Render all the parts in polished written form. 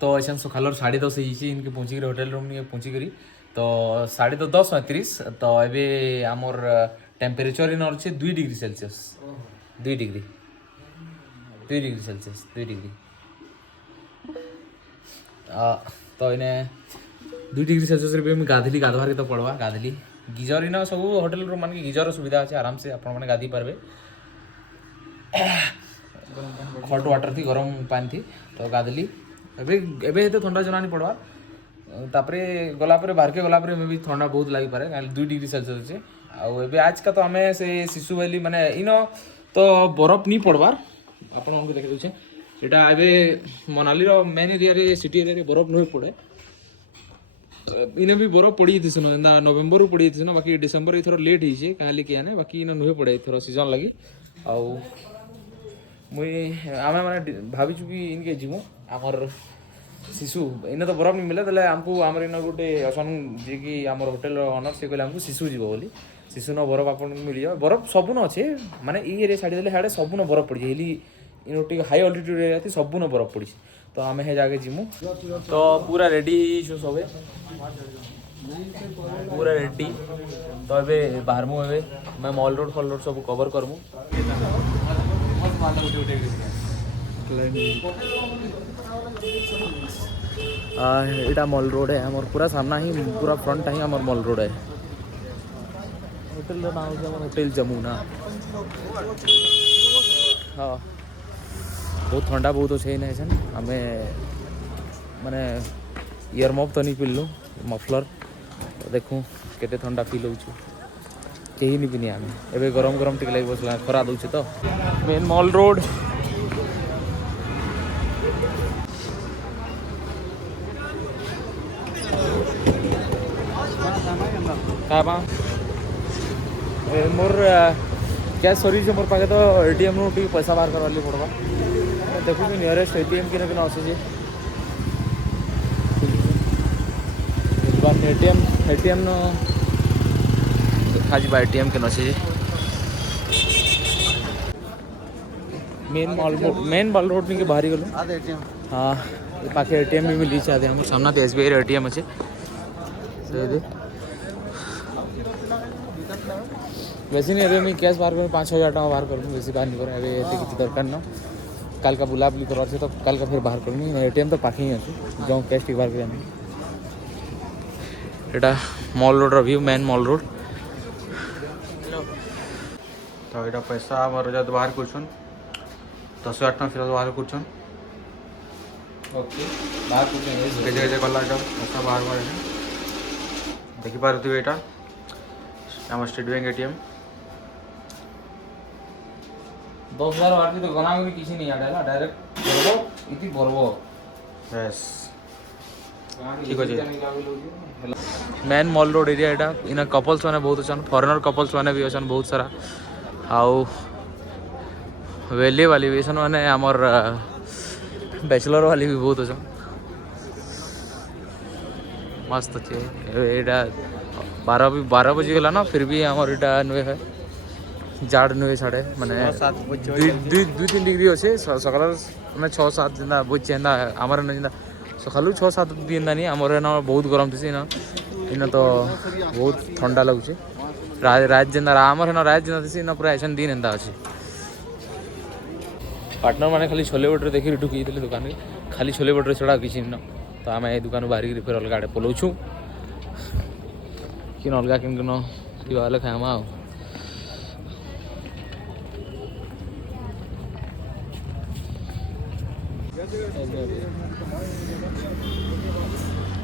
तो ऐसा सकाल 10:30 इनके पहुँचिक होटेल रूम नहीं पहुँचिक तो 10:30 तो ये आमर टेम्परेचर इन अच्छे 2 degree Celsius 2 degree 2 degree Celsius 2 degree तो इन्हें 2 डिग्री सेल्सियस गाधली गाधवार के तो पड़वा गाधली गीजर इन सब होटेल रूम मान गीजर सुविधा अच्छे आराम से आप गाधी पारे हट वाटर थी गरम पानी थी तो गाधली एबे तो ठंडा जना नहीं पड़वा तापरे गलापर बाहर के गलापर में भी ठंडा बहुत लगी पारे 2 डिग्री सेल्सियस अच्छे आबे आज का तो आम से शिशु वैली माने इन तो बरफ नहीं पड़वार आपको देखे दूचे यहाँ एवं Manali main area city area बरफ नुहे पड़े इने भी बरफ पड़ी थी ना नवेम्बर रू पड़ी थी ना बाकी डिसेम्बर इथर लेट ही कहीं किया ना बाकी इन नुहे पड़े इथर सीजन लगी मुई आम मैंने भाविचु कि इनके जीवु आमर शिशु इन तो बरफ नहीं मिले तेल आमको आमर इन गोटे असन जी कि आम होटेल ओनर से कहले आमको शिशु जीव बोली शिशु न बरफ आप मिल जाए बरफ सबुन अच्छे माने एरिया छाड़ी देले हाड़े सबुन बरफ पड़ी जाए इन टे हाई अल्टीट्यूड एरिया थी सबुन बरफ पड़ी तो आम हे जाके जीमु तो पूरा रेडी सब पूरा रेडी तो ये बाहर मु मैं मॉल रोड फल रोड सब कवर करमु यहाँ मॉल रोड है हमारे पूरा सामना ही पूरा फ्रंट ही हमारे मॉल रोड है होटेल नाम होटेल जमुना हाँ बहुत ठंडा बहुत अच्छे ना ऐसा आम माने इयरमफ तो नहीं पिलु मफलर तो देखूँ केते ठंडा फिल हो कहीं नहीं पिनी आम एवं गरम गरम टिके लगे बसला खरा दूचे तो main mall road more cash सरी मोर पाखे तो एटीएम रू टी पैसा बाहर करवा पड़वा देखो नियरेस्ट एटीएम कि अच्छे एटीएम देखा जा एटीएम के अच्छे मेन मॉल रोड नहीं बाहरी गलु हाँ पाखे एटीएम भी मिली चाहते हम सामना तो SBI एटीएम अच्छे वैसे नहीं अभी मैं कैश बाहर करूँ 5-6 हज़ार टका बाहर करूँ वैसे बाहर नहीं करूँ अभी ये किसी दरकार ना कल का बुला बुली करवा तो कल का फिर बाहर करूँ एटीएम तो पाखे ही अच्छे जाऊँ कैश टिक बाहर कर यहाँ mall road view main mall road तो यहाँ पैसा आमर जब बाहर कर 10,000 टका फिर बाहर कर गला पैसा बाहर बाहर देखिपे यहाँ आम स्टेट बैंक एटीएम 10,000 बाहर तो गना भी किसी नहीं आड़ा डायरेक्ट भरब इति भरब यस ठीक अच्छे मेन मॉल रोड एरिया यहाँ इन कपल्स मैंने बहुत अच्छा फॉरेनर कपल्स मैंने भी अच्छा बहुत सारा आउ वेली वाली भी अच्छा मैंने आमर बैचलर वाली भी बहुत अच्छा मस्त अच्छे यहाँ 12 बजे गला ना फिर भी आमर यहाँ नुए है जाड़ नुए साढ़े मैंने 2-3 डिग्री अच्छे सकाल मैं 6-7 जेना बुझे आमर जेना सकालू 6-7 भी एंता नहीं आमर ना बहुत गरम थी इन तो बहुत ठंडा लगुचे रात जेना आमर ना रात जेना थी पूरा ऐसा दिन एंता अच्छे पार्टनर मैंने खाली छोले भटूरे देखी ढुकी दुकान में खाली छोले भटूरे छड़ा किसी न तो आम ये दुकान बाहर फिर अलग आड़े पलाऊँ कि अलग कि वाले खाएमा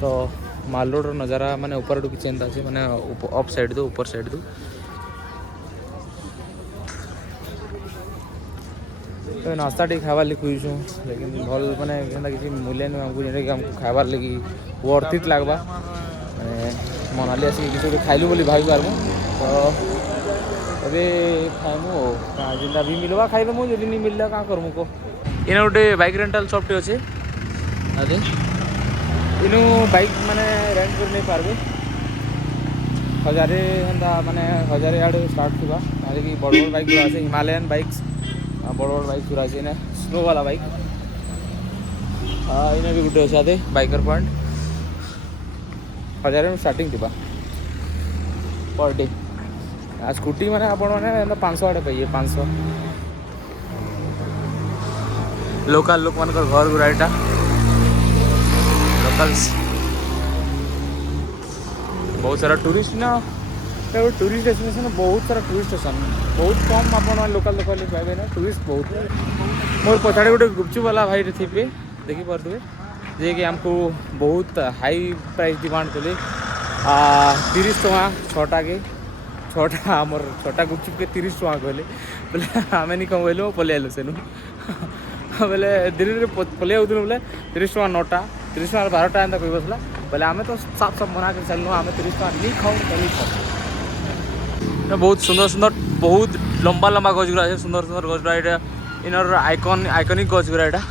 तो माल रोड नज़ारा माने ऊपर टू किचन अच्छे माने अप साइड दो ऊपर साइड दो तो नाश्ता टी खाबार लगे खुजु लेकिन भल माने किसी मूल्य नहीं हमको जेने कि हमको खाबार लगी वर्थ इट लगवा माने मनाली आसिक किसी खाइलु बोली भाई पार्मु तो अभी खाइमु जिंदा भी मिलवा खाइदेमु जदि नहीं मिलला का करमु को इन गोटे बाइक रेंटाल शॉपटे अच्छे अरे इनु बाइक माने रेंट कर नहीं पारबे 1000 एंता माने 1000 आड़े स्टार्ट थी कि बड़ बड़ बाइक जो हिमालयन बाइक्स बड़ बड़ बाइक पूरा अच्छे स्नो वाला बाइक हाँ इन्हें भी गुटे अच्छे बाइकर पॉइंट 1000 में स्टार्टिंग थी पर डे स्कूटी मैंने आप 500 आड़े पाइए 500 लोकल लोक मान घर गुरा यहाँ लोकल्स बहुत सारा टूरिस्ट ना टूरिस्ट डेस्टिनेशन बहुत सारा टूरिस्ट स्टेशन बहुत कम आप लोकल लोकल पाइबे ना टूरिस्ट बहुत मोर पछाड़े गोटे गुपचुप वाला भाई थे देखी पारे जे कि आमको बहुत हाई प्राइस डिमांड कले 30 टଙ୍କା छटा के छटा आमर छटा गुपचुप के 30 टଙ୍କା कहले बोले आम नहीं कम कहलु पलि आलु सेनु बोले धीरे धीरे पलि आउलु बोले 30 टଙ୍କା 9टा 30 टଙ୍କା 12टा एंता कह बसला बोले आम तो साफ साफ मना कर चलनु आम 30 टଙ୍କା नहीं खाऊ नहीं खाऊ बहुत सुंदर सुंदर बहुत लंबा लंबा गछगुड़ा है सुंदर सुंदर गछगुड़ा यहाँ इनर आइकनिक गछगुड़ा यहाँ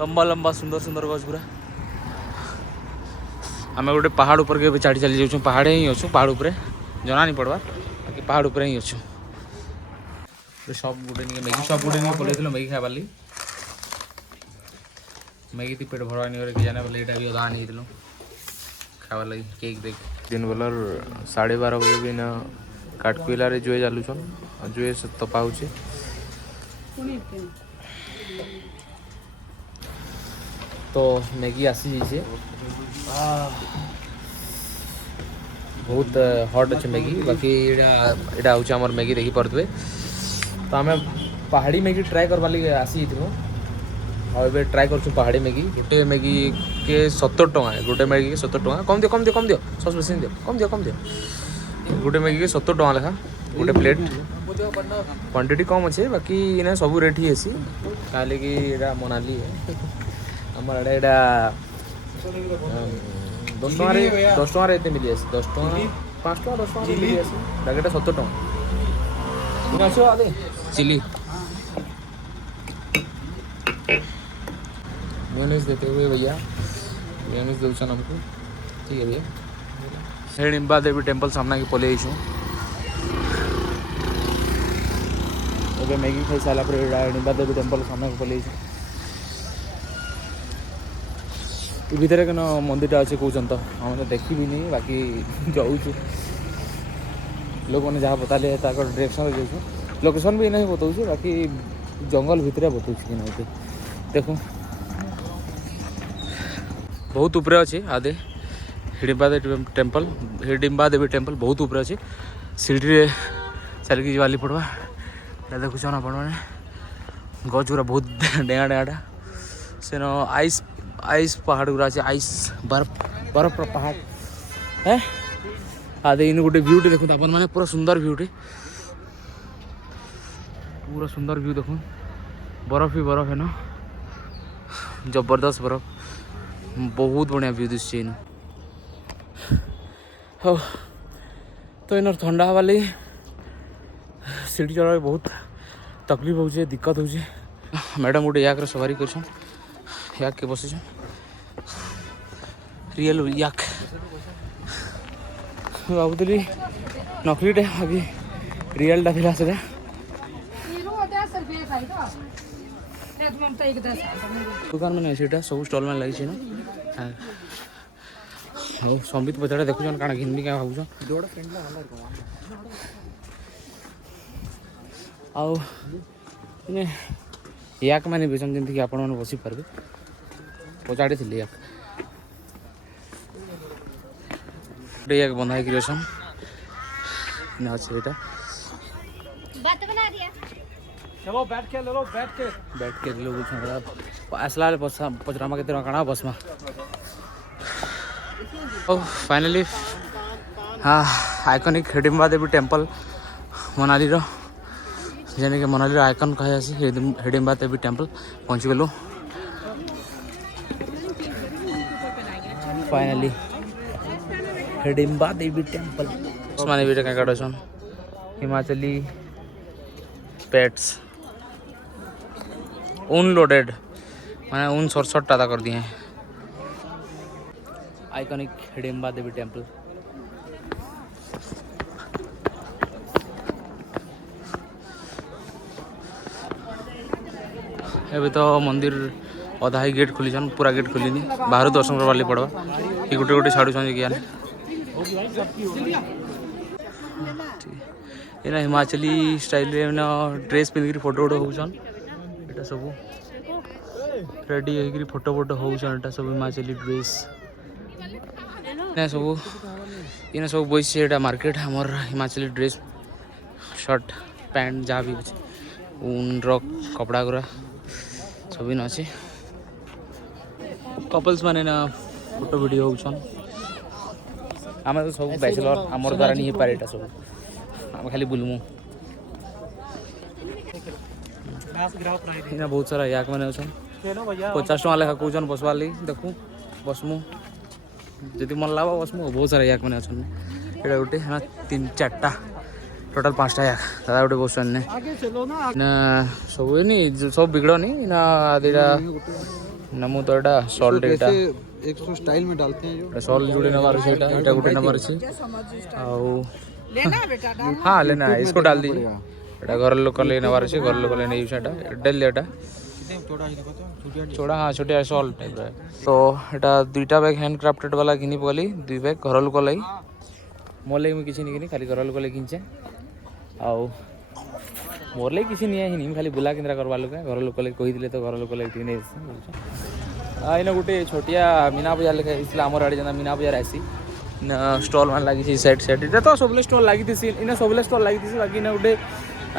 लंबा लंबा सुंदर सुंदर गछगुड़ा आम गोटे पहाड़ ऊपर के चढ़ी चली जाऊँ पहाड़े ही अच्छु पहाड़ ऊपर जना नहीं पड़वा बाकी पहाड़ ऊपर ही अच्छु सब गोटे मैगी सब गोटे पलैल मैगी खाइबार लगी मैगी थी पेट भरवा नहीं कि जाने बोले यहाँ भी अधा नहीं खाइबार लगी केक देख दिन बेलर 12:30 बजे भी ना काटकुला रे जुए जालुछन जुए से तपाउछे तो मैगी आसी जाइए बहुत हट अच्छे मैगी बाकी यहाँ हूँ आम मैगी देखी पारे तो आम पहाड़ी मैगी ट्राए करवा लगे आसी और ट्राए कर पहाड़ी मैगी गोटे मैगी के 70 टଙ୍କା है गोटे मैगी के 70 टଙ୍କା कम दियो सस बेसी दियो कम दियो गोटे मैगी के 70 टଙ୍କା लेखा गोटे प्लेट क्वांटिटी कम अच्छे बाकी इना सब रेट ही ऐसी कहे कि यहाँ मनाली है आम आड़े यहाँ 10 टଙ୍କା एत मिली आस 10 टଙ୍କା 5 टଙ୍କା 10 टଙ୍କା मिली आस बाकी 70 टଙ୍କା आदे चिली मेयोनीज देते हुए भैया मेयोनीज देउछन हमको ठीक है भैया हिडिंबा देवी टेम्पल सामना के पलि आईछू ओके मैगी खाई सारा पर हिडिंबा देवी टेम्पल सामना के पलि आईछू भितर के मंदिरटा अच्छे कहते तो हम तो देखी भी नहीं बाकी जाऊँ लोक मैंने जहाँ बताले डायरेक्शन जाऊँ लोकेशन भी नहीं बताऊँ बाकी जंगल भितर बताऊँ कि नहीं देखो बहुत ऊपर अच्छे आदे हिडिंबा देवी टेम्पल बहुत ऊपर अच्छे सीढ़ी चल के जाली पड़वा देखुच ना आप गछगुरा बहुत डेगा डेगाटा से आइस पहाड़ गुरा अच्छे आइस बर्फ पहाड़ है आदे इन गोटे भ्यूटे देखो अपन मैंने पूरा सुंदर भ्यूटे पूरा सुंदर व्यू देखो बर्फ ही बर्फ है ना जबरदस्त बर्फ बहुत बढ़िया व्यू दिशे इन हाँ तो इन ठंडा हवा लगी सीढ़ी चढ़ा बहुत तकलीफ हो दिक्कत हो मैडम गोटे याक सवारी कर याक के बस रियल याक भावुली नकलीटे बाकी रियलटा था से दुकान मैंने सीटा सब स्टल में लगी ना संबित पचाड़ा देखुन काଣା घिनबी क्या भावुन याक मैंने बेचन जमी कि आपण बसी पारे पचाड़ी थी याक याक बंधा है रसन अच्छे चलो बैठ के ले लो आसला पचरामा के काଣା बस में फाइनली हाँ आइकनिक हिडिंबा देवी टेम्पल मनाली जेने कि मनाली आइकन कहे हिडिंबा देवी टेम्पल पहुँच गलु फाइनली हिडिंबा देवी टेम्पल माने भी क्या काटन हिमाचली पेट्स ऊन लोडेड मैंने ऊन सर टादा कर दिए हैं आइकनिक हिडिंबा देवी टेम्पल अभी तो मंदिर अधा ही गेट खोली पूरा गेट खोलिनी बाहर दर्शन करवा लिए पड़वा कि गोटे गोटे छाड़ू कि एना हिमाचली स्टाइल ड्रेस पिंधिक फोटो वोटो होचन एटा सब रेडी होकर फोटो वोटो होचन एटा सब हिमाचली ड्रेस ना सब इन सब बस मार्केट हमर हिमाचली ड्रेस शर्ट पैंट जहाँ भी अच्छे ऊन रक कपड़ा गुरा सब इन अच्छे कपल्स माने ना फोटो वीडियो होचन आम तो सब बैचलर आमर द्वारा नहीं पारे एटा सब आम खाली बुलमु इना बहुत सारा याक मैंने अच्छन 50 टका लेखा कौन बसवार लगी देखू बसमु जदि मन लगा बसमु बहुत सारा याक मैंने अच्छन एटा गोटे हाँ 3-4टा टोटाल 5टा याक दादा गोटे बसन ना सब नहीं सब बिगड़नी ना आदिरा नमु तो एटा सॉल्ट एटा 100 स्टाइल में डालते हैं जो सॉल्ट जुड़े नंबर है एटा एटा गोटे नंबर है लेना बेटा हाँ लेना है इसको डाल दीजिए एटा घर लोग ले नंबर है घर लोग ले नहीं सेटा डाल एटा छोटा हाँ छोटे सॉल्ट टाइप रे तो एटा दुईटा बैग हैंड क्राफ्टेड वाला किनी पगली 2 बैग घर लोग लई मोर लई किसी नहीं किनी खाली घर लोग ले किनचे आउ मोर लई किसी नहीं है खाली बुला केन्द्रा करवा लोग घर लोग ले कही तो घर लोग ले नहीं इन गोटे छोटिया मीना बजार लेखे इसलिए आमर आड़े जेना मीना बजार आसी स्टॉल मान लगी साइड साइड इटा तो सब स्टॉल लगी इन सब स्टॉल लगी बाकी इना गोटे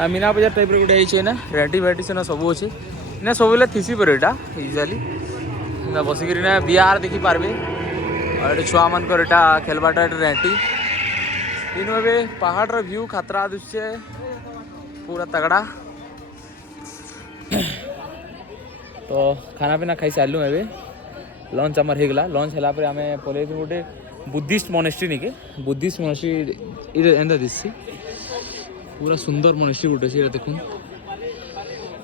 मीना बजार टाइप गोटे है ना रेडी वेटी से सब अच्छे इना सब थीसी पर यहाँ यूजुआली बसिक बिहार देखी पार्बे और छुआ मानकर यहाँ खेलबाटा रेटी इन पहाड़ व्यू खतरा दुचे पूरा तगड़ा तो खाना पीना खाई सारू ए लंच आमर होगला लंच है आम पलि गोटे बुद्धिस्ट मोनेस्ट्री निके बुद्धिस्ट मोनेस्ट्री एंता दिसी पूरा सुंदर मोनेस्ट्री गोटे से देखुन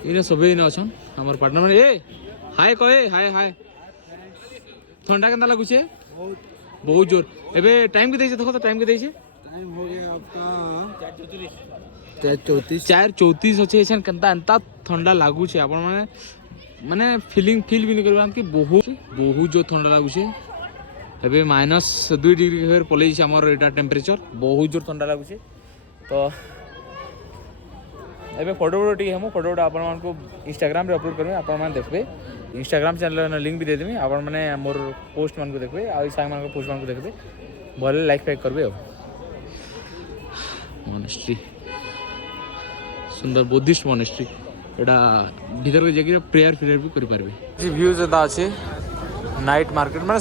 ये सब इन अच्छन आम पार्टनर मैंने ए हाय कहे हाय हाय ठंडा के लगुचे बहुत जोर एबे टाइम के देखो तो टाइम के टाइम हो गया आपका 4:34 अच्छे केनता एंता ठंडा लगुचे आपण माने माने फील भी नहीं करबा कि बहुत बहुत जो ठंडा लगुचे एबे -2 डिग्री फेर पलई हमर एटा टेम्परेचर बहुत जोर ठंडा लगुचे तो एबे फोटो टी हम फोटो आपण मान को इंस्टाग्राम रे अपलोड करबे आपण मान देखबे इंस्टाग्राम चैनल लिंक भी दे देबे आपण माने मोर पोस्ट मान को देखबे आ साइ मान को पोस्ट मान को देखबे भले लाइक पैक करबे मोनेस्ट्री सुंदर बुद्धिस्ट मोनेस्ट्री एटा भीतर को जाके प्रेयर भी करि पारबे व्यूज एदा अछि नाइट मार्केट में